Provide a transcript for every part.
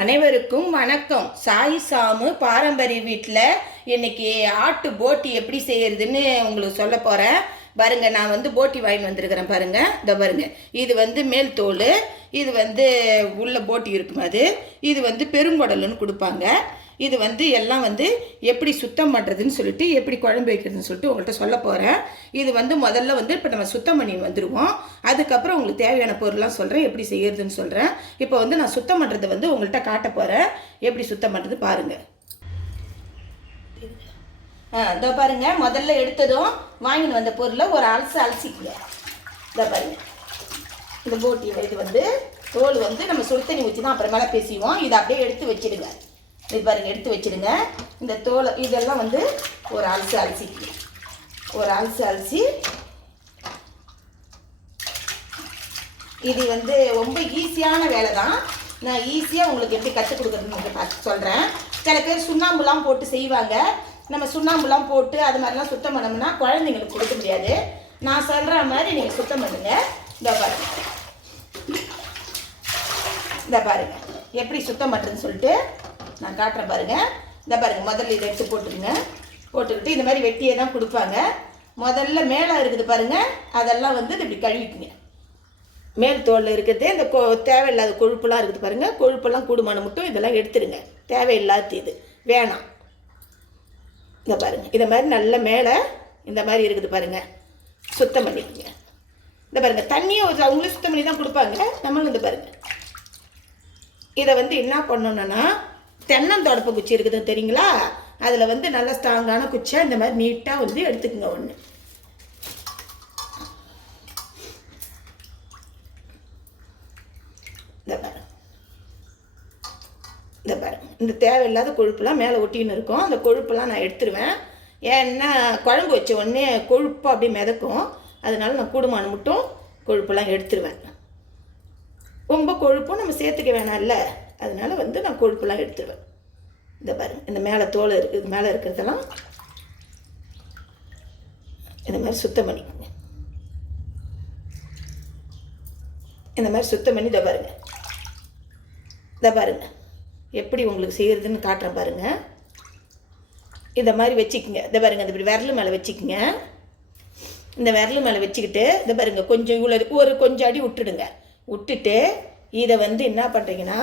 அனைவருக்கும் வணக்கம். சாய் சாமு பாரம்பரிய வீட்டில் இன்னைக்கு ஆட்டு போட்டி எப்படி செய்யறதுன்னு உங்களுக்கு சொல்ல போகிறேன் பாருங்க நான் வந்து போட்டி வாங்கிட்டு வந்திருக்கிறேன் பாருங்க. இந்த பாருங்க. இது வந்து மேல் தோல் இது வந்து உள்ள போட்டி இருக்கும் அது? இது வந்து பெருங்குடலுன்னு கொடுப்பாங்க. இது வந்து எல்லாம் வந்து எப்படி சுத்தம் பண்ணுறதுன்னு சொல்லிட்டு எப்படி குழம்பு வைக்கிறதுன்னு சொல்லிட்டு உங்கள்கிட்ட சொல்ல போகிறேன் இது வந்து முதல்ல வந்து இப்போ நம்ம சுத்தம் பண்ணி வந்துடுவோம் அதுக்கப்புறம் உங்களுக்கு தேவையான பொருள்லாம் சொல்கிறேன் எப்படி செய்யறதுன்னு சொல்கிறேன் இப்போ வந்து நான் சுத்தம் பண்ணுறது வந்து உங்கள்கிட்ட காட்ட போகிறேன் எப்படி சுத்தம் பண்ணுறது பாருங்கள் இதோ பாருங்க முதல்ல எடுத்ததும் வாங்கிட்டு வந்த பொருளை ஒரு அலசு அலசிக்கல இதோ பாருங்க. இந்த போட்டி இது வந்து தோல் வந்து நம்ம சுடு தண்ணி ஊற்றி தான் அப்புறமேல பேசிவோம் இதை அப்படியே எடுத்து வச்சிடுங்க. இது பாருங்கள் எடுத்து வச்சுடுங்க இந்த தோலை இதெல்லாம் வந்து ஒரு அலசு அலசிக்கு ஒரு அலசு அலசி. இது வந்து ரொம்ப ஈஸியான வேலை தான். நான் ஈஸியாக உங்களுக்கு எப்படி கற்றுக் கொடுக்குறதுன்னு பார்த்து சொல்கிறேன் சில பேர் சுண்ணாம்புலாம் போட்டு செய்வாங்க. நம்ம சுண்ணாம்புலாம் போட்டு அது மாதிரிலாம் சுத்தம் பண்ணோம்னா குழந்தைங்களுக்கு கொடுக்க முடியாது. நான் சொல்கிற மாதிரி நீங்கள் சுத்தம் பண்ணுங்க. இந்த பாருங்க. இந்த பாருங்க. எப்படி சுத்தம் பண்ணுறதுன்னு சொல்லிட்டு நான் காட்டுறேன் பாருங்கள் இந்த பாருங்கள் முதல்ல இதை எடுத்து போட்டுருங்க. போட்டுக்கிட்டு இந்த மாதிரி வெட்டியை தான் கொடுப்பாங்க. முதல்ல மேலே இருக்குது பாருங்க அதெல்லாம் வந்து இப்படி கழுவிக்குங்க. மேல் தோலில் இருக்கிறது இந்த கொ தேவையில்லாத கொழுப்புலாம் இருக்குது பாருங்கள் கொழுப்பெல்லாம் கூடுமான மட்டும் இதெல்லாம் எடுத்துடுங்க தேவையில்லாத இது வேணாம். இதை பாருங்கள் இதை மாதிரி நல்ல மேலே இந்த மாதிரி இருக்குது பாருங்கள் சுத்தம் பண்ணிக்கோங்க. இந்த பாருங்கள் தண்ணியை ஒரு அவங்களே சுத்தம் பண்ணி தான் கொடுப்பாங்க. நம்மளும் இந்த பாருங்கள் இதை வந்து என்ன பண்ணணுன்னா தென்னந்தொடப்பு குச்சி இருக்குது தெரியுங்களா? அதில் வந்து நல்ல ஸ்ட்ராங்கான குச்சியாக இந்த மாதிரி நீட்டாக வந்து எடுத்துக்கோங்க ஒன்று இந்த பாருங்க. இந்த பாருங்க. இந்த தேவையில்லாத கொழுப்புலாம் மேலே ஒட்டின்னு இருக்கும். அந்த கொழுப்பெல்லாம் நான் எடுத்துருவேன். ஏன்னா குழம்பு வச்ச உடனே கொழுப்பு அப்படியே மிதக்கும். அதனால நான் கூடுமான மட்டும் கொழுப்பெல்லாம் எடுத்துருவேன். ரொம்ப கொழுப்பும் நம்ம சேர்த்துக்க வேணாம்ல. அதனால வந்து நான் கொழுப்பெல்லாம் எடுத்துருவேன். இந்த பாருங்க இந்த மேலே தோல் இருக்குது மேலே இருக்கிறதெல்லாம் இந்த மாதிரி சுத்தம் பண்ணிக்கோங்க இந்த மாதிரி சுத்தம் பண்ணி இதை பாருங்க. இதை பாருங்க. எப்படி உங்களுக்கு செய்கிறதுன்னு காட்டுறேன் பாருங்க. இதை மாதிரி வச்சுக்கோங்க. இதை பாருங்க இந்த இப்படி விரல் மேலே வச்சுக்கோங்க. இந்த விரல் மேலே வச்சுக்கிட்டு இதை பாருங்க கொஞ்சம் இவ்வளோ ஒரு கொஞ்சம் அடி விட்டுடுங்க. விட்டுட்டு இதை வந்து என்ன பண்ணுறீங்கன்னா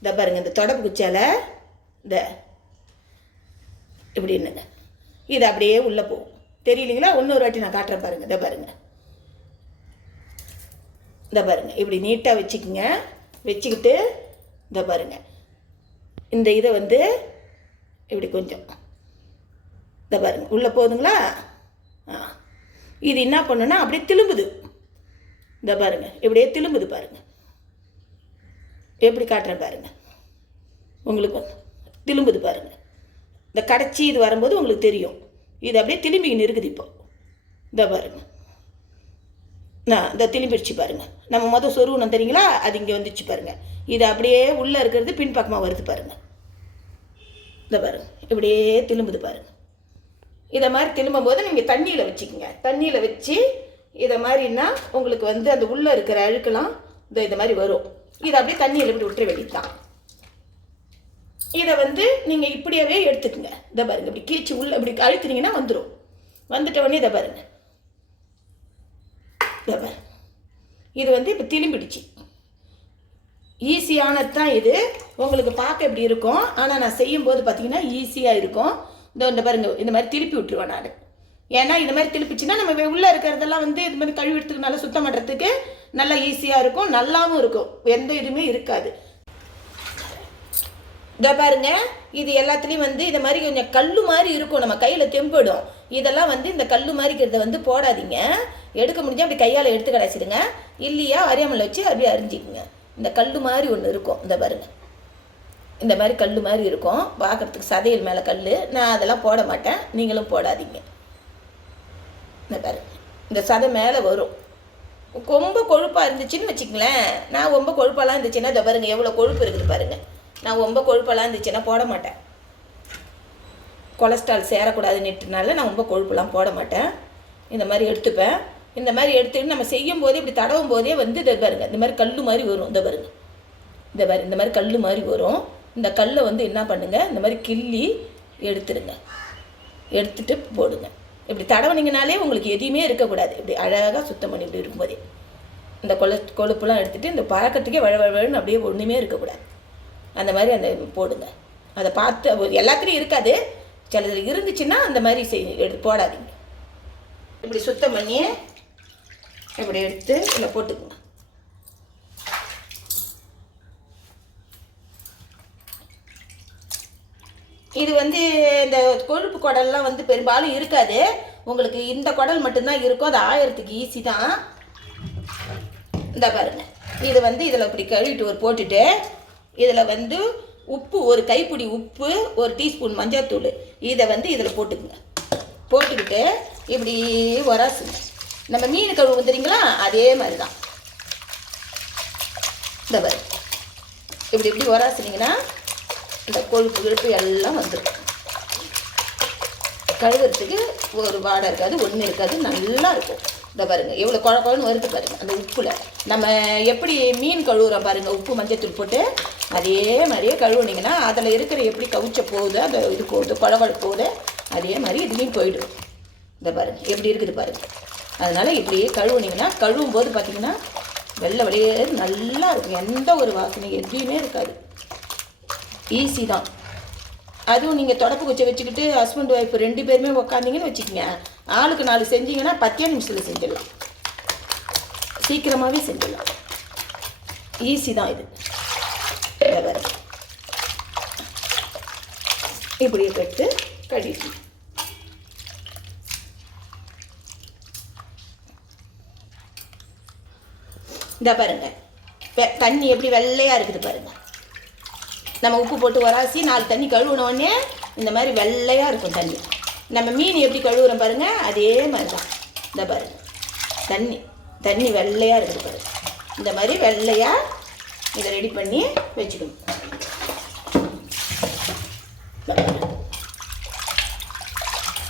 இதை பாருங்க இந்த தொடப்பு குச்சால இந்த இப்படின்னுங்க இது அப்படியே உள்ளே போகும் தெரியலீங்களா? இன்னொரு வாட்டி நான் காட்டுறேன் பாருங்க. இதை பாருங்க. இந்த பாருங்க. இப்படி நீட்டாக வச்சுக்கோங்க. வச்சுக்கிட்டு இதை பாருங்க. இந்த இதை வந்து இப்படி கொஞ்சம். இதை பாருங்க. உள்ளே போகுதுங்களா ஆ. இது என்ன பண்ணுன்னா அப்படியே திரும்புது. இந்த பாருங்க. இப்படியே திரும்புது பாருங்க. எப்படி காட்டுறேன் பாருங்க. உங்களுக்கு திரும்புது பாருங்க. இந்த கடைச்சி இது வரும்போது உங்களுக்கு தெரியும். இது அப்படியே திரும்பிக்கின்னு இருக்குது இப்போ. இந்த பாருங்கள் நான் இந்த திரும்பிடுச்சு பாருங்க. நம்ம மொதல் சொருவணும் தெரியுங்களா? அது இங்கே வந்துச்சு பாருங்கள் இது அப்படியே உள்ளே இருக்கிறது பின்பக்கமாக வருது பாருங்கள் இந்த பாருங்கள் இப்படியே திரும்புது பாருங்கள் இதை மாதிரி திரும்பும் போது நீங்கள் தண்ணியில் வச்சுக்கோங்க. தண்ணியில் வச்சு இதை மாதிரின்னா உங்களுக்கு வந்து அந்த உள்ளே இருக்கிற அழுக்கெல்லாம் இந்த இது மாதிரி வரும். இதை அப்படியே தண்ணியில் இப்படி விட்டுற வேண்டியதுதான். இதை வந்து நீங்கள் இப்படியாவே எடுத்துக்கோங்க. இதை பாருங்க இப்படி கீழ்ச்சி உள்ள இப்படி அழுத்துனீங்கன்னா வந்துடும் வந்துட்ட உடனே இதை பாருங்க. இதை பாருங்க இது வந்து இப்போ திரும்பிடுச்சு. ஈஸியானது தான் இது. உங்களுக்கு பார்க்க இப்படி இருக்கும். ஆனால் நான் செய்யும்போது பார்த்தீங்கன்னா ஈஸியாக இருக்கும். இந்த இந்த பாருங்க இந்த மாதிரி திருப்பி விட்டுருவேன் நான். ஏன்னா இந்த மாதிரி திருப்பிச்சுன்னா நம்ம உள்ளே இருக்கிறதெல்லாம் வந்து இது மாதிரி கழுவி எடுத்துக்கு நல்லா சுத்தம் பண்ணுறதுக்கு நல்லா ஈஸியாக இருக்கும் நல்லாவும் இருக்கும். எந்த இதுவுமே இருக்காது. இதை பாருங்க இது எல்லாத்துலேயும் வந்து இந்த மாதிரி கொஞ்சம் கல் மாதிரி இருக்கும். நம்ம கையில் தெம்பிடும். இதெல்லாம் வந்து இந்த கல் மாதிரி இருக்கிறத வந்து போடாதீங்க. எடுக்க முடிஞ்சால் அப்படி கையால் எடுத்து கிடச்சிடுங்க இல்லையா அறியாமல் வச்சு அப்படியே அரிஞ்சிக்குங்க இந்த கல் மாதிரி ஒன்று இருக்கும். இந்த பாருங்க. இந்த மாதிரி கல் மாதிரி இருக்கும். பார்க்குறதுக்கு சதையில் மேலே கல் நான் அதெல்லாம் போட மாட்டேன். நீங்களும் போடாதீங்க. இந்த பாருங்க. இந்த சதை மேலே வரும். ரொம்ப கொழுப்பாக இருந்துச்சுன்னு வச்சுக்கங்களேன். நான் ரொம்ப கொழுப்பெல்லாம் இருந்துச்சுன்னா இதை பாருங்க எவ்வளோ கொழுப்பு இருக்குது பாருங்கள் நான் ரொம்ப கொழுப்பெல்லாம் இருந்துச்சுன்னா போட மாட்டேன். கொலஸ்ட்ரால் சேரக்கூடாதுன்னுட்டுனால நான் ரொம்ப கொழுப்புலாம் போட மாட்டேன். இந்த மாதிரி எடுத்துப்பேன். இந்த மாதிரி எடுத்துக்கிட்டு நம்ம செய்யும் போதே இப்படி தடவும் போதே வந்து இதை பாருங்க இந்த மாதிரி கல் மாதிரி வரும் இந்த பாருங்க. இந்த மாதிரி இந்த மாதிரி கல் மாதிரி வரும். இந்த கல்லை வந்து என்ன பண்ணுங்கள் இந்த மாதிரி கிள்ளி எடுத்துடுங்க. எடுத்துட்டு போடுங்க. இப்படி தடவுனீங்கனாலே உங்களுக்கு எதுவுமே இருக்கக்கூடாது. இப்படி அழகாக சுத்தம் பண்ணி இப்படி இருக்கும்போதே இந்த கொழு கொழுப்புலாம் எடுத்துகிட்டு இந்த பழக்கத்துக்கே வழ வழன்னு அப்படியே ஒன்றுமே இருக்கக்கூடாது. அந்த மாதிரி அந்த போடுங்க. அதை பார்த்து எல்லாத்துலேயும் இருக்காது. சிலதில் இருந்துச்சுன்னா அந்த மாதிரி செய் எடுத்து போடாதீங்க. இப்படி சுத்தம் பண்ணி இப்படி எடுத்து இதில் போட்டுக்குங்க. இது வந்து இந்த கொழுப்பு குடல்லாம் வந்து பெரும்பாலும் இருக்காது. உங்களுக்கு இந்த குடல் மட்டும்தான் இருக்கும். அது ஆயிரத்துக்கு ஈஸி தான். இந்த பாருங்க. இது வந்து இதில் இப்படி கழுவிட்டு ஒரு போட்டுட்டு இதில் வந்து உப்பு ஒரு கைப்பிடி உப்பு ஒரு டீஸ்பூன் மஞ்சள்தூள் இதை வந்து இதில் போட்டுக்குங்க. போட்டுக்கிட்டு இப்படி உரசுங்க. நம்ம மீன் கழுவு தெரியுங்களா? அதே மாதிரி தான் இந்த வரும் இப்படி இப்படி உராசுனீங்கன்னா இந்த கொழுப்பு கிழுப்பு எல்லாம் வந்துடும் கழுவுறதுக்கு ஒரு வாடை இருக்காது ஒன்றும் இருக்காது நல்லா இருக்கும். இந்த பாருங்க எவ்வளோ குழ குழன்னு வருது பாருங்க அந்த உப்புல. நம்ம எப்படி மீன் கழுவுறோம் பாருங்கள் உப்பு மஞ்சத்தூள் போட்டு அதே மாதிரியே கழுவுனீங்கன்னா அதில் இருக்கிற எப்படி கவிச்ச போகுது அந்த இது போகுது குழவழ போகுது அதே மாதிரி இதுலேயும் போயிடும். இந்த பாருங்கள் எப்படி இருக்குது பாருங்க. அதனால் இப்படியே கழுவுனீங்கன்னா கழுவும் போது பார்த்தீங்கன்னா வெள்ளை வெளியே நல்லா இருக்கும். எந்த ஒரு வாசனை எதுவுமே இருக்காது. ஈஸி தான். அதுவும் நீங்கள் தொடப்பு குச்சை வச்சுக்கிட்டு ஹஸ்பண்ட் ஒய்ஃப் ரெண்டு பேருமே உக்காந்தீங்கன்னு வச்சுக்கோங்க. ஆளுக்கு நாலு செஞ்சீங்கன்னா பத்தே நிமிஷத்தில் செஞ்சிடலாம். சீக்கிரமாகவே செஞ்சிடலாம். ஈஸி தான் இது. இதை பாரு. இப்படி எடுத்து கழுவி இந்த பாருங்க. வெ- தண்ணி எப்படி வெள்ளையாக இருக்குது பாருங்க. நம்ம உப்பு போட்டு உராசி நாலு தண்ணி கழுவுனோடனே இந்த மாதிரி வெள்ளையாக இருக்கும் தண்ணி. நம்ம மீன் எப்படி கழுவுறோம் பாருங்க அதே மாதிரி தான் இந்த பாருங்க. தண்ணி. தண்ணி வெள்ளையாக இருக்குது இந்த மாதிரி வெள்ளையாக இதை ரெடி பண்ணி வச்சுக்கணும்.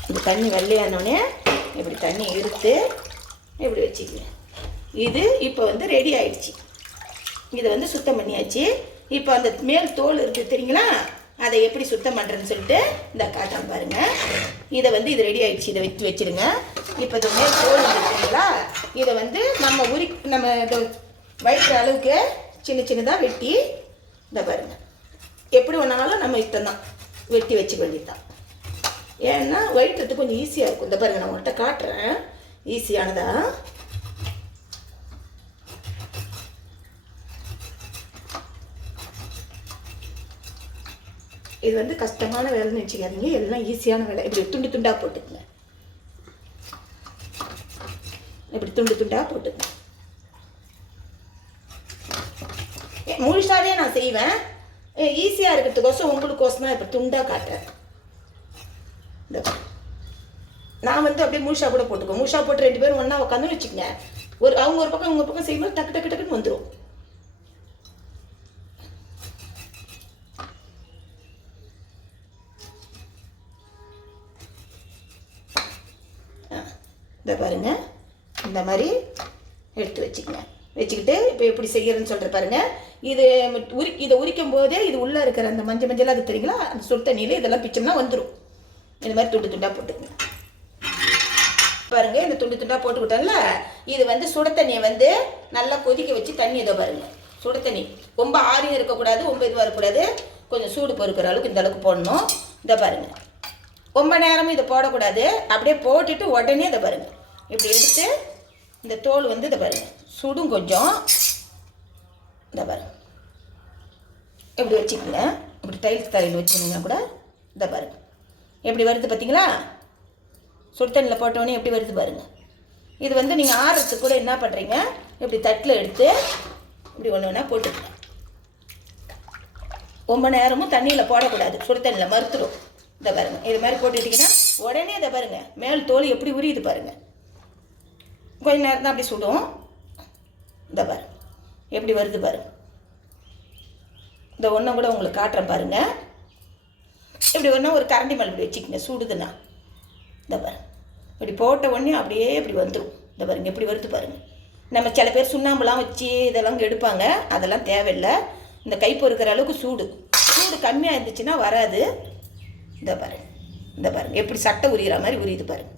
இந்த தண்ணி வெள்ளையானோடனே இப்படி தண்ணி எடுத்து இப்படி வச்சுக்கங்க இது இப்போ வந்து ரெடி ஆயிடுச்சு. இதை வந்து சுத்தம் பண்ணியாச்சு. இப்போ அந்த மேல் தோல் இருக்குது தெரியுங்களா? அதை எப்படி சுத்தம் பண்ணுறேன்னு சொல்லிட்டு இந்த காட்டுறேன் பாருங்கள் இதை வந்து இது ரெடி ஆகிடுச்சு இதை வச்சு வச்சிடுங்க இப்போ இந்த மேல் தோல் இதை வந்து நம்ம உரி நம்ம இந்த வயிற்று அளவுக்கு சின்ன சின்னதாக வெட்டி இந்த பாருங்க. எப்படி ஒன்றாலும் நம்ம இஷ்டம் தான் வெட்டி வச்சுக்க வேண்டியதான் ஏன்னா வயிற்றுறது கொஞ்சம் ஈஸியாக இருக்கும். இந்த பாருங்க நான் உங்கள்கிட்ட காட்டுறேன். ஈஸியானதாக இது வந்து கஷ்டமான வேலைன்னு வச்சுக்காதீங்க எல்லாம் ஈஸியான வேலை. இப்படி துண்டு துண்டாக போட்டுக்குங்க. இப்படி துண்டு துண்டாக போட்டுக்குங்க. ஏ, முழுசாவே நான் செய்வேன். ஈஸியாக இருக்கிறதுக்கோசம் உங்களுக்கோசம் தான் இப்போ துண்டாக காட்டுறேன். இந்த நான் வந்து அப்படியே மூஷா கூட போட்டுக்கோ மூஷா போட்டு ரெண்டு பேரும் ஒன்றா உட்காந்து வச்சுக்கங்க. ஒரு அவங்க ஒரு பக்கம் இவங்க பக்கம் செய்யும்போது டக்கு டக்கு டக்குன்னு வந்துடும் இப்போ எப்படி செய்யறதுன்னு சொல்கிற பாருங்க. இது உரி இதை உரிக்கும் போதே இது உள்ளே இருக்கிற அந்த மஞ்சள் மஞ்சளாக அது தெரியுங்களா? அந்த சுடு தண்ணியில் இதெல்லாம் பிச்சோம்னா வந்துடும் இந்த மாதிரி துண்டு துண்டாக போட்டுக்கங்க. பாருங்க இந்த துண்டு துண்டாக போட்டுக்கிட்டோம்ல. இது வந்து சுட தண்ணியை வந்து நல்லா கொதிக்க வச்சு தண்ணி இதை பாருங்க. சுட தண்ணி ரொம்ப ஆரியும் இருக்கக்கூடாது ரொம்ப இதுவாக இருக்கக்கூடாது. கொஞ்சம் சூடு பொறுக்கிற அளவுக்கு இந்த அளவுக்கு போடணும். இதை பாருங்க. ரொம்ப நேரமும் இதை போடக்கூடாது. அப்படியே போட்டுட்டு உடனே இதை பாருங்க. இப்படி எடுத்து இந்த தோல் வந்து இதை பாருங்க. சுடும் கொஞ்சம். இந்த பாரு. இப்படி வச்சுக்கோங்க. இப்படி டைல்ஸ் தரையில் வச்சுருந்தீங்கன்னா கூட. இதை பாருங்க எப்படி வருது பார்த்தீங்களா? சுடு தண்ணியில் போட்டோன்னே எப்படி வருது பாருங்க. இது வந்து நீங்கள் ஆறுறதுக்கு கூட என்ன பண்ணுறீங்க இப்படி தட்டில் எடுத்து இப்படி ஒன்று ஒன்றா போட்டுக்கலாம் ரொம்ப நேரமும் தண்ணியில் போடக்கூடாது. சுடு தண்ணியில் மறுத்துடும் இதை பாருங்க. இது மாதிரி போட்டுட்டிங்கன்னா உடனே இதை பாருங்க. மேல் தோல் எப்படி உரியுது பாருங்க. கொஞ்ச நேரம் தான் அப்படி சுடும். இந்த பாரு. எப்படி வருது பாருங்க. இந்த ஒன்றை கூட உங்களுக்கு காட்டுறேன் பாருங்கள் இப்படி ஒன்றா ஒரு கரண்டி மேலே இப்படி வச்சுக்கங்க சுடுதுன்னா. இந்த பாருங்க. இப்படி போட்ட உடனே அப்படியே இப்படி வந்துடும் இந்த பாருங்க இப்படி வருது பாருங்கள் நம்ம சில பேர் சுண்ணாம்புலாம் வச்சு இதெல்லாம் எடுப்பாங்க. அதெல்லாம் தேவையில்லை. இந்த கை பொறுக்கிற அளவுக்கு சூடு. சூடு கம்மியாக இருந்துச்சுன்னா வராது. இந்த பாருங்க. இந்த பாருங்க எப்படி சட்டை உரிகிற மாதிரி உரியுது பாருங்க.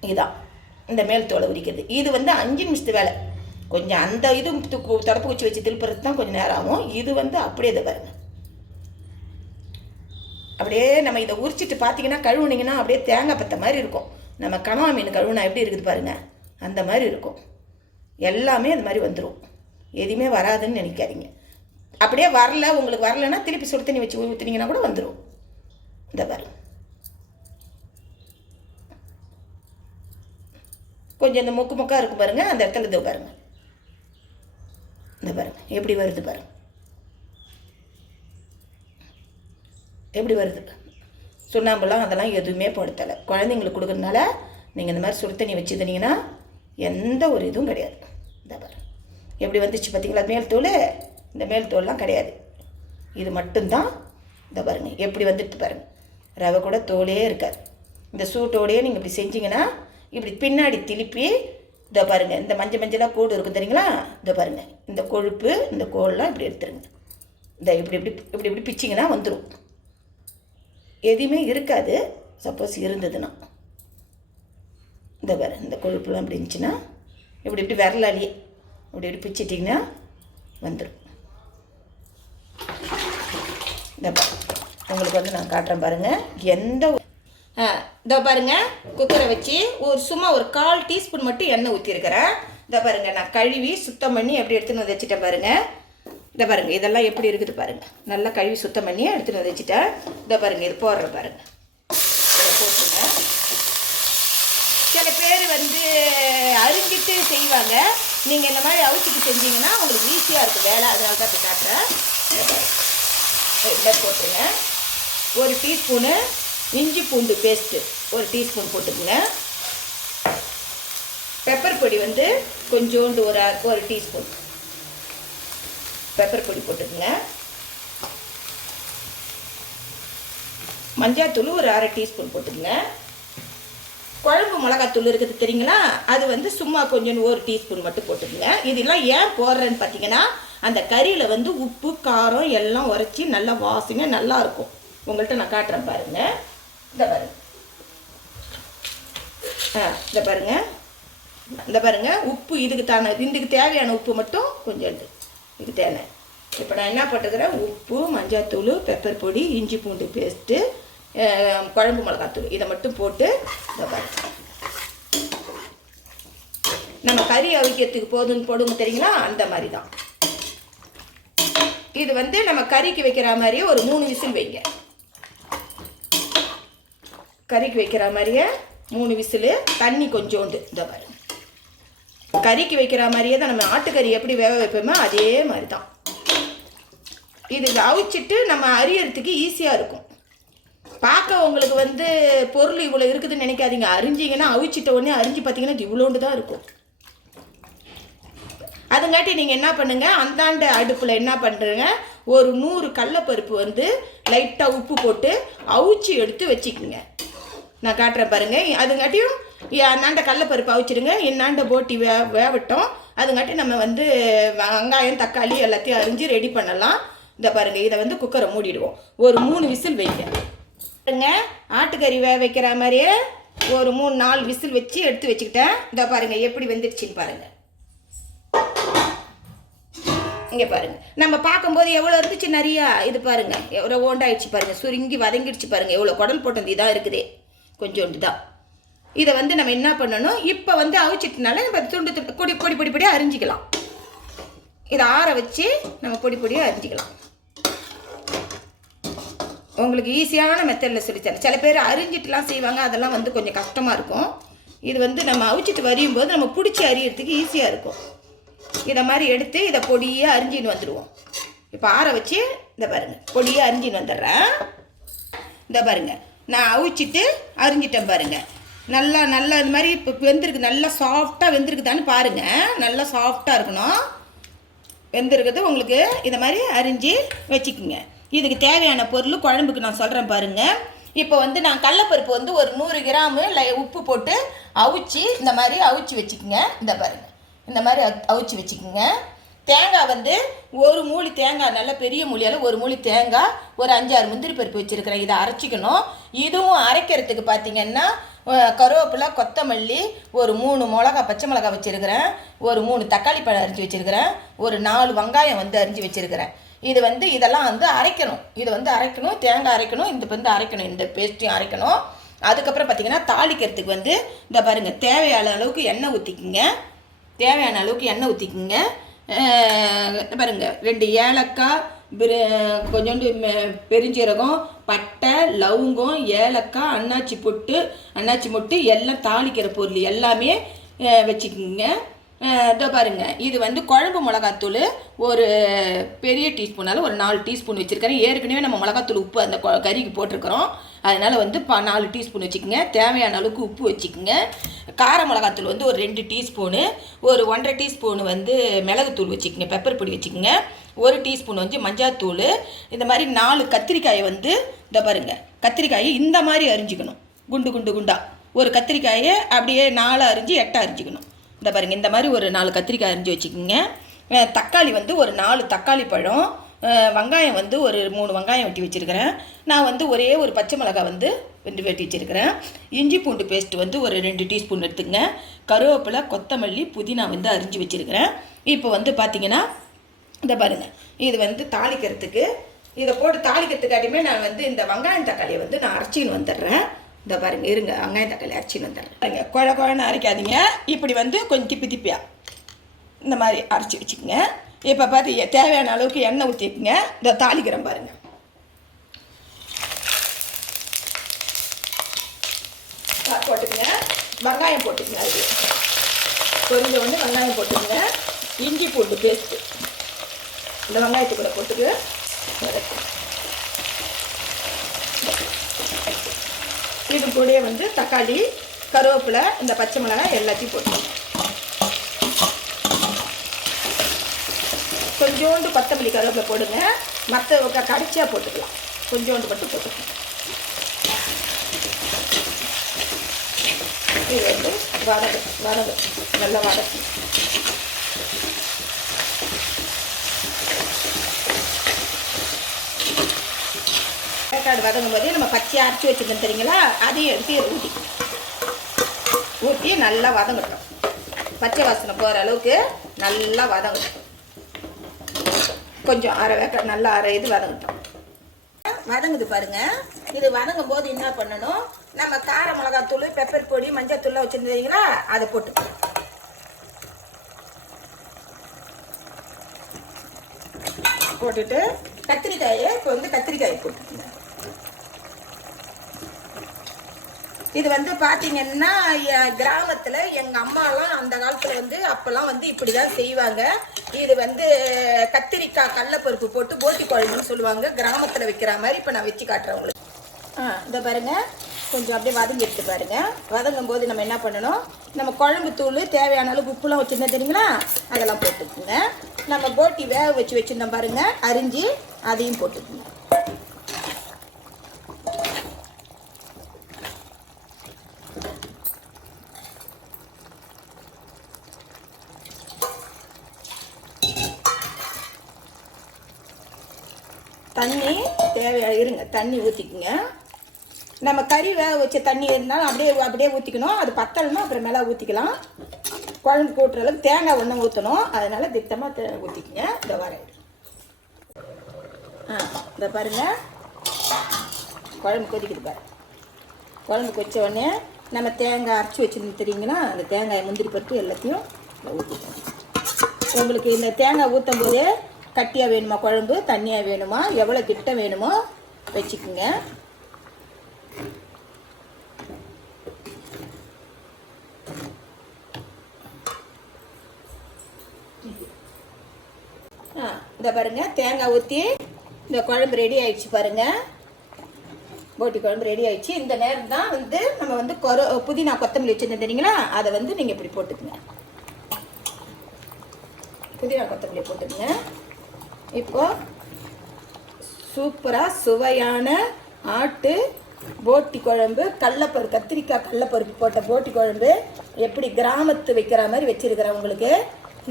இதுதான் இந்த மேல் தோலை உரிக்கிறது. இது வந்து அஞ்சு நிமிஷத்து வேலை. கொஞ்சம் அந்த இது து- தொடப்பு குச்சி வச்சு திருப்புறது தான் கொஞ்சம் நேரம் ஆகும் இது வந்து அப்படியே இதை பாருங்க. அப்படியே நம்ம இதை உரிச்சிட்டு பார்த்தீங்கன்னா கழுவுனீங்கன்னா அப்படியே தேங்காய் பத்த மாதிரி இருக்கும். நம்ம கனவா மீன் கழுவுனா எப்படி இருக்குது பாருங்க? அந்த மாதிரி இருக்கும். எல்லாமே அது மாதிரி வந்துடும் எதுவுமே வராதுன்னு நினைக்காதீங்க. அப்படியே வரல உங்களுக்கு வரலன்னா திருப்பி சுடு தண்ணி வச்சு ஊற்றுனீங்கன்னா கூட வந்துடும் இந்த பாருங்க. கொஞ்சம் இந்த மொக்கு மொக்காக இருக்கும் பாருங்கள் அந்த இடத்துல இது பாருங்கள் இந்த பாருங்க. எப்படி வருது பாருங்க. எப்படி வருது சுண்ணாம்புலாம் அதெல்லாம் எதுவுமே படுத்தலை குழந்தைங்களுக்கு கொடுக்கறதுனால நீங்கள் இந்த மாதிரி சுடு தண்ணி வச்சுருந்தீங்கன்னா எந்த ஒரு இதுவும் கிடையாது. இந்த பாரு எப்படி வந்துச்சு பார்த்தீங்களா மேல் தோல் இந்த மேல் தோல்லாம் கிடையாது. இது மட்டும்தான். இந்த பாருங்க. எப்படி வந்துட்டு பாருங்க. ரவை கூட தோலே இருக்காது. இந்த சூட்டோடையே நீங்கள் இப்படி செஞ்சீங்கன்னா இப்படி பின்னாடி திருப்பி இதை பாருங்கள் இந்த மஞ்சள் மஞ்சளாக கோடு இருக்கும் தெரியுங்களா? இதை பாருங்கள் இந்த கொழுப்பு இந்த கோல்லாம் இப்படி எடுத்துருங்க. இந்த இப்படி இப்படி இப்படி இப்படி பிச்சிங்கன்னா வந்துடும் எதுவுமே இருக்காது. சப்போஸ் இருந்ததுன்னா. இந்த பாரு இந்த கொழுப்புலாம் இப்படி இருந்துச்சுன்னா இப்படி இப்படி விரலாலேயே இப்படி இப்படி பிச்சிட்டிங்கன்னா வந்துடும் இந்த பாரு உங்களுக்கு வந்து நான் காட்டுறேன் பாருங்கள் எந்த ஒரு- இதோ பாருங்க குக்கரை வச்சு ஒரு சும்மா ஒரு கால் டீஸ்பூன் மட்டும் எண்ணெய் ஊற்றிருக்கிறேன் இதோ பாருங்க நான் கழுவி சுத்தம் பண்ணி எப்படி எடுத்துன்னு வந்து வச்சுட்டேன் பாருங்க. இதை பாருங்க இதெல்லாம் எப்படி இருக்குது பாருங்க. நல்லா கழுவி சுத்தம் பண்ணி எடுத்துன்னு வந்து வச்சுட்டேன். இதோ பாருங்க இது போடுற பாருங்க. இதை போட்டுருங்க. சில பேர் வந்து அரிஞ்சிட்டு செய்வாங்க. நீங்கள் இந்த மாதிரி அவிச்சிட்டு செஞ்சீங்கன்னா உங்களுக்கு ஈஸியாக இருக்கும். வேலை அதனால தான் இப்போ காட்டுறேன். இதை இதை போட்டுருங்க. ஒரு டீஸ்பூனு இஞ்சி பூண்டு பேஸ்ட்டு ஒரு டீஸ்பூன் போட்டுக்கோங்க. பெப்பர் பொடி வந்து கொஞ்சோண்டு ஒரு ஒரு டீஸ்பூன் பெப்பர் பொடி போட்டுக்கோங்க. மஞ்சாத்தூள் ஒரு அரை டீஸ்பூன் போட்டுக்கோங்க. குழம்பு மிளகாத்தூள் இருக்குது தெரியுங்களா? அது வந்து சும்மா கொஞ்சம் ஒரு டீஸ்பூன் மட்டும் போட்டுக்கோங்க. இதெல்லாம் ஏன் போடுறேன்னு பார்த்தீங்கன்னா அந்த கறியில் வந்து உப்பு காரம் எல்லாம் உரைச்சி நல்லா வாசனையாக நல்லாயிருக்கும் உங்கள்கிட்ட நான் காட்டுறேன் பாருங்கள் இந்த பாருங்க. ஆ இந்த பாருங்க. இந்த பாருங்க. உப்பு இதுக்கு தானே இதுக்கு தேவையான உப்பு மட்டும் கொஞ்சம் இதுக்கு தேவை. இப்போ நான் என்ன போட்டுக்கிறேன்? உப்பு மஞ்சள்தூள் பெப்பர் பொடி இஞ்சி பூண்டு பேஸ்ட்டு குழம்பு மிளகாத்தூள் இதை மட்டும் போட்டு இதை பாருங்க. நம்ம கறி அவிக்கிறதுக்கு போதுன்னு போடுங்க தெரியுங்களா? அந்த மாதிரி தான். இது வந்து நம்ம கறிக்கு வைக்கிற மாதிரியே ஒரு மூணு விசில் வைங்க. கறிக்கு வைக்கிற மாதிரியே மூணு விசிலு தண்ணி கொஞ்சோண்டு. இந்த பாரு. கறிக்கு வைக்கிற மாதிரியே தான் நம்ம ஆட்டுக்கறி எப்படி வேக வைப்போமோ அதே மாதிரி தான் இது அவிச்சிட்டு நம்ம அரியறதுக்கு ஈஸியாக இருக்கும். பார்க்க உங்களுக்கு வந்து பொருள் இவ்வளோ இருக்குதுன்னு நினைக்காதீங்க. அரிஞ்சிங்கன்னா அவிச்சிட்ட உடனே அரிஞ்சு பார்த்தீங்கன்னா இது இவ்வளோண்டு தான் இருக்கும். அதுங்காட்டி நீங்கள் என்ன பண்ணுங்கள் அந்தாண்ட அடுப்பில் என்ன பண்ணுறங்க ஒரு நூறு கடலப்பருப்பு வந்து லைட்டாக உப்பு போட்டு அவிச்சு எடுத்து வச்சுக்கோங்க. நான் காட்டுறேன் பாருங்கள் அதுங்காட்டியும் அந்தாண்ட கடலப்பருப்பு அவிச்சிடுங்க. இன்னாண்ட போட்டி வே வேவட்டும். அதுங்காட்டி நம்ம வந்து வெங்காயம் தக்காளி எல்லாத்தையும் அரிஞ்சு ரெடி பண்ணலாம். இந்த பாருங்கள் இதை வந்து குக்கரை மூடிடுவோம். ஒரு மூணு விசில் வைங்க. பாருங்க ஆட்டுக்கறி வேக வைக்கிற மாதிரியே ஒரு மூணு நாலு விசில் வச்சு எடுத்து வச்சுக்கிட்டேன். இந்த பாருங்கள் எப்படி வெந்துடுச்சின்னு பாருங்கள் இங்கே பாருங்க. நம்ம பார்க்கும்போது எவ்வளோ இருந்துச்சு நிறையா? இது பாருங்க. எவ்வளோ ஓண்டாயிடுச்சு பாருங்க. சுருங்கி வதங்கிடுச்சு பாருங்க. எவ்வளோ குடல் போட்டது இதாக இருக்குதே. கொஞ்சோண்டு தான் இதை வந்து நம்ம என்ன பண்ணணும்? இப்போ வந்து அவிச்சிட்டனால நம்ம துண்டு துண்டு பொடி பொடி பொடி பொடியாக அரிஞ்சிக்கலாம். இதை ஆற வச்சு நம்ம பொடி பொடியாக அரிஞ்சிக்கலாம். உங்களுக்கு ஈஸியான மெத்தடில் சொல்லித்தரேன் சில பேர் அரிஞ்சிட்டுலாம் செய்வாங்க அதெல்லாம் வந்து கொஞ்சம் கஷ்டமாக இருக்கும். இது வந்து நம்ம அவிச்சிட்டு வரையும் போது நம்ம பிடிச்சி அறியறதுக்கு ஈஸியாக இருக்கும். இதை மாதிரி எடுத்து இதை பொடியாக அரிஞ்சின்னு வந்துடுவோம் இப்போ ஆற வச்சு இதை பாருங்கள் பொடியாக அரிஞ்சின்னு வந்துடுறேன். இந்த பாருங்கள் நான் அவிச்சிட்டு அரிஞ்சிட்டேன் பாருங்க. நல்லா நல்லா இந்த மாதிரி இப்போ வெந்திருக்கு நல்லா சாஃப்டாக வெந்திருக்குதான்னு பாருங்கள் நல்லா சாஃப்டாக இருக்கணும். வெந்திருக்கிறது உங்களுக்கு இதை மாதிரி அரிஞ்சு வச்சுக்குங்க. இதுக்கு தேவையான பொருள் குழம்புக்கு நான் சொல்கிறேன் பாருங்கள் இப்போ வந்து நான் கடலப்பருப்பு வந்து ஒரு நூறு கிராமு லை உப்பு போட்டு அவிச்சு இந்த மாதிரி அவிச்சு வச்சுக்கோங்க. இந்த பாருங்கள் இந்த மாதிரி அவிச்சு வச்சுக்கோங்க. தேங்காய் வந்து ஒரு மூலி தேங்காய் நல்ல பெரிய மூலியால் ஒரு மூலி தேங்காய் ஒரு அஞ்சாறு முந்திரி பருப்பு வச்சுருக்கிறேன். இதை அரைச்சிக்கணும். இதுவும் அரைக்கிறதுக்கு பார்த்தீங்கன்னா கருவேப்பிலை கொத்தமல்லி ஒரு மூணு மிளகா பச்சை மிளகா வச்சுருக்கிறேன். ஒரு மூணு தக்காளி பழம் அரிஞ்சு வச்சுருக்கிறேன். ஒரு நாலு வெங்காயம் வந்து அரிஞ்சு வச்சுருக்கிறேன். இது வந்து இதெல்லாம் வந்து அரைக்கணும். இது வந்து அரைக்கணும். தேங்காய் அரைக்கணும். இந்த வந்து அரைக்கணும். இந்த பேஸ்ட்டையும் அரைக்கணும். அதுக்கப்புறம் பார்த்திங்கன்னா தாளிக்கிறதுக்கு வந்து இந்த பாருங்கள் தேவையான அளவுக்கு எண்ணெய் ஊற்றிக்கிங்க தேவையான அளவுக்கு எண்ணெய் ஊற்றிக்கிங்க பாருங்க ரெண்டு ஏலக்காய் கொஞ்சோண்டு பெருஞ்சீரகம் பட்டை லவங்கம் ஏலக்காய் அன்னாச்சி பொட்டு அன்னாச்சி மொட்டு எல்லாம் தாளிக்கிற பொருள் எல்லாமே வச்சுக்கோங்க. இதோ பாருங்க. இது வந்து குழம்பு மிளகாத்தூள் ஒரு பெரிய டீஸ்பூனால் ஒரு நாலு டீஸ்பூன் வச்சுருக்கிறேன் ஏற்கனவே நம்ம மிளகாத்தூள் உப்பு அந்த கறிக்கு போட்டிருக்கிறோம். அதனால் வந்து ப நாலு டீஸ்பூன் வச்சுக்கோங்க. தேவையான அளவுக்கு உப்பு வச்சுக்கோங்க. கார மிளகாத்தூள் வந்து ஒரு ரெண்டு டீஸ்பூனு ஒரு ஒன்றரை டீஸ்பூனு வந்து மிளகுத்தூள் வச்சுக்கோங்க. பெப்பர் பொடி வச்சுக்கோங்க. ஒரு டீஸ்பூன் வந்து மஞ்சாத்தூள். இந்த மாதிரி நாலு கத்திரிக்காயை வந்து இந்த பாருங்க. கத்திரிக்காயை இந்த மாதிரி அரிஞ்சிக்கணும். குண்டு குண்டு குண்டாக ஒரு கத்திரிக்காயை அப்படியே நாலு அரிஞ்சு எட்டை அரிஞ்சிக்கணும். இந்த பாருங்க. இந்த மாதிரி ஒரு நாலு கத்திரிக்காய் அரிஞ்சு வச்சுக்கோங்க. தக்காளி வந்து ஒரு நாலு தக்காளி பழம். வெங்காயம் வந்து ஒரு மூணு வெங்காயம் வெட்டி வச்சுருக்கிறேன். நான் வந்து ஒரே ஒரு பச்சை மிளகாய் வந்து ரெண்டு வெட்டி வச்சுருக்கிறேன். இஞ்சி பூண்டு பேஸ்ட் வந்து ஒரு ரெண்டு டீஸ்பூன் எடுத்துங்க கருவேப்பிலை கொத்தமல்லி புதினா வந்து அரிஞ்சு வச்சுருக்கிறேன். இப்போ வந்து பார்த்தீங்கன்னா இந்த பாருங்க. இது வந்து தாளிக்கிறதுக்கு இதை போட்டு தாளிக்கிறதுக்காட்டியுமே நான் வந்து இந்த வெங்காயம் தக்காளியை வந்து நான் அரைச்சின்னு வந்துடுறேன். இந்த பாருங்க இருங்க. வெங்காயம் தக்காளி அரைச்சின்னு வந்துடுறேன். பாருங்க குழ குழன்னு அரைக்காதீங்க. இப்படி வந்து கொஞ்சம் திப்பி திப்பியா இந்த மாதிரி அரைச்சி வச்சுக்கோங்க. இப்போ பார்த்து தேவையான அளவுக்கு எண்ணெய் ஊற்றிக்குங்க இந்த தாளிக்கிறேன் பாருங்க. போட்டுக்கங்க. வெங்காயம் போட்டுக்கங்க அது பொரிஞ்ச வந்து வெங்காயம் போட்டுக்கங்க. இஞ்சி பூண்டு பேஸ்ட்டு இந்த வெங்காயத்துக்குள்ள போட்டுக்கு வதக்கு. இது கூடயே வந்து தக்காளி கருவேப்பிலை இந்த பச்சை மிளகாய் எல்லாத்தையும் போட்டுக்கணும். கொஞ்சோண்டு கொத்தமல்லி கருவேப்பிலை போடுங்க. மற்ற கடைச்சியாக போட்டுக்கலாம். கொஞ்சோண்டு மட்டும் போட்டுக்கலாம் இது வந்து வரது வரது நல்லா வதக்கு வேக்காடு வதங்கும் போதே நம்ம பச்சையாக அரைச்சி வச்சுக்கணும் தெரியுங்களா? அதையும் எடுத்து ஊட்டி ஊற்றி நல்லா வதங்கட்டும். பச்சை வாசனை போகிற அளவுக்கு நல்லா வதங்கட்டும். கொஞ்சம் அரை வேக்காடு நல்லா அரை இது வதங்கட்டும். வதங்குது பாருங்க. இது வதங்கும் போது என்ன பண்ணணும்? நம்ம கார மிளகாத்தூள் பெப்பர் பொடி மஞ்சள் தூள்லாம் வச்சுருந்தீங்களா அதை போட்டுக்கலாம் போட்டுட்டு கத்திரிக்காயை இப்போ வந்து கத்திரிக்காயை போட்டுக்கோங்க. இது வந்து பார்த்தீங்கன்னா கிராமத்தில் எங்கள் அம்மாலாம் அந்த காலத்தில் வந்து அப்போல்லாம் வந்து இப்படி தான் செய்வாங்க. இது வந்து கத்திரிக்காய் கடலப்பருப்பு போட்டு போட்டி குழம்புன்னு சொல்லுவாங்க. கிராமத்தில் வைக்கிற மாதிரி இப்போ நான் வச்சு காட்டுறேன் உங்களுக்கு. ஆ இந்த பாருங்க. கொஞ்சம் அப்படியே வதங்கி எடுத்து பாருங்க. வதங்கும் போது நம்ம என்ன பண்ணணும்? நம்ம குழம்பு தூள் தேவையான அளவுக்கு உப்புலாம் வச்சுருந்தோம் தெரியுங்களா? அதெல்லாம் போட்டுக்குங்க. நம்ம போட்டி வேக வச்சு வச்சுருந்தோம் பாருங்கள் அரிஞ்சு அதையும் போட்டுக்குங்க தண்ணி தேவையா இருங்க தண்ணி ஊற்றிக்குங்க நம்ம கறி வேக வச்ச தண்ணி இருந்தாலும் அப்படியே அப்படியே ஊற்றிக்கணும் அது பத்தலைன்னா அப்புறம் மேலே ஊற்றிக்கலாம் குழம்பு கூட்டுற அளவுக்கு தேங்காய் ஒன்றும் ஊற்றணும் அதனால் திட்டமாக ஊற்றிக்குங்க இந்த வர ஆ இந்த பாருங்க. குழம்பு கொதிக்குது பாரு. குழம்பு கொதித்த உடனே நம்ம தேங்காய் அரைச்சி வச்சுருந்து தெரியுங்களா? அந்த தேங்காய் முந்திரி பருப்பு எல்லாத்தையும் ஊற்றிக்கணும் உங்களுக்கு இந்த தேங்காய் ஊற்றும் போதே கட்டியாக வேணுமா குழம்பு? தண்ணியாக வேணுமா? எவ்வளோ திட்டம் வேணுமோ வச்சுக்குங்க. ஆ இந்த பாருங்க தேங்காய் ஊற்றி இந்த குழம்பு ரெடி ஆயிடுச்சு பாருங்க. போட்டி குழம்பு ரெடி ஆயிடுச்சு. இந்த நேரம் தான் வந்து நம்ம வந்து கொர புதினா கொத்தமல்லி வச்சுருந்தோம் தெரியுங்களா? அதை வந்து நீங்கள் இப்படி போட்டுக்குங்க. புதினா கொத்தமல்லி போட்டுக்கங்க. இப்போ சூப்பராக சுவையான ஆட்டு போட்டி குழம்பு கடலப்பருப்பு கத்திரிக்காய் கடலப்பருப்பு போட்ட போட்டி குழம்பு எப்படி கிராமத்து வைக்கிற மாதிரி வச்சிருக்கிறேன் உங்களுக்கு.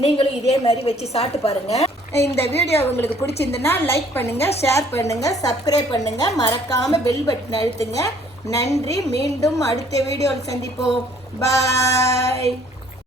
நீங்களும் இதே மாதிரி வச்சு சாப்பிட்டு பாருங்கள் இந்த வீடியோ உங்களுக்கு பிடிச்சிருந்துன்னா லைக் பண்ணுங்கள் ஷேர் பண்ணுங்கள் சப்ஸ்கிரைப் பண்ணுங்கள் மறக்காமல் பெல் பட்டன் அழுத்துங்க. நன்றி. மீண்டும் அடுத்த வீடியோவில் சந்திப்போம். பாய்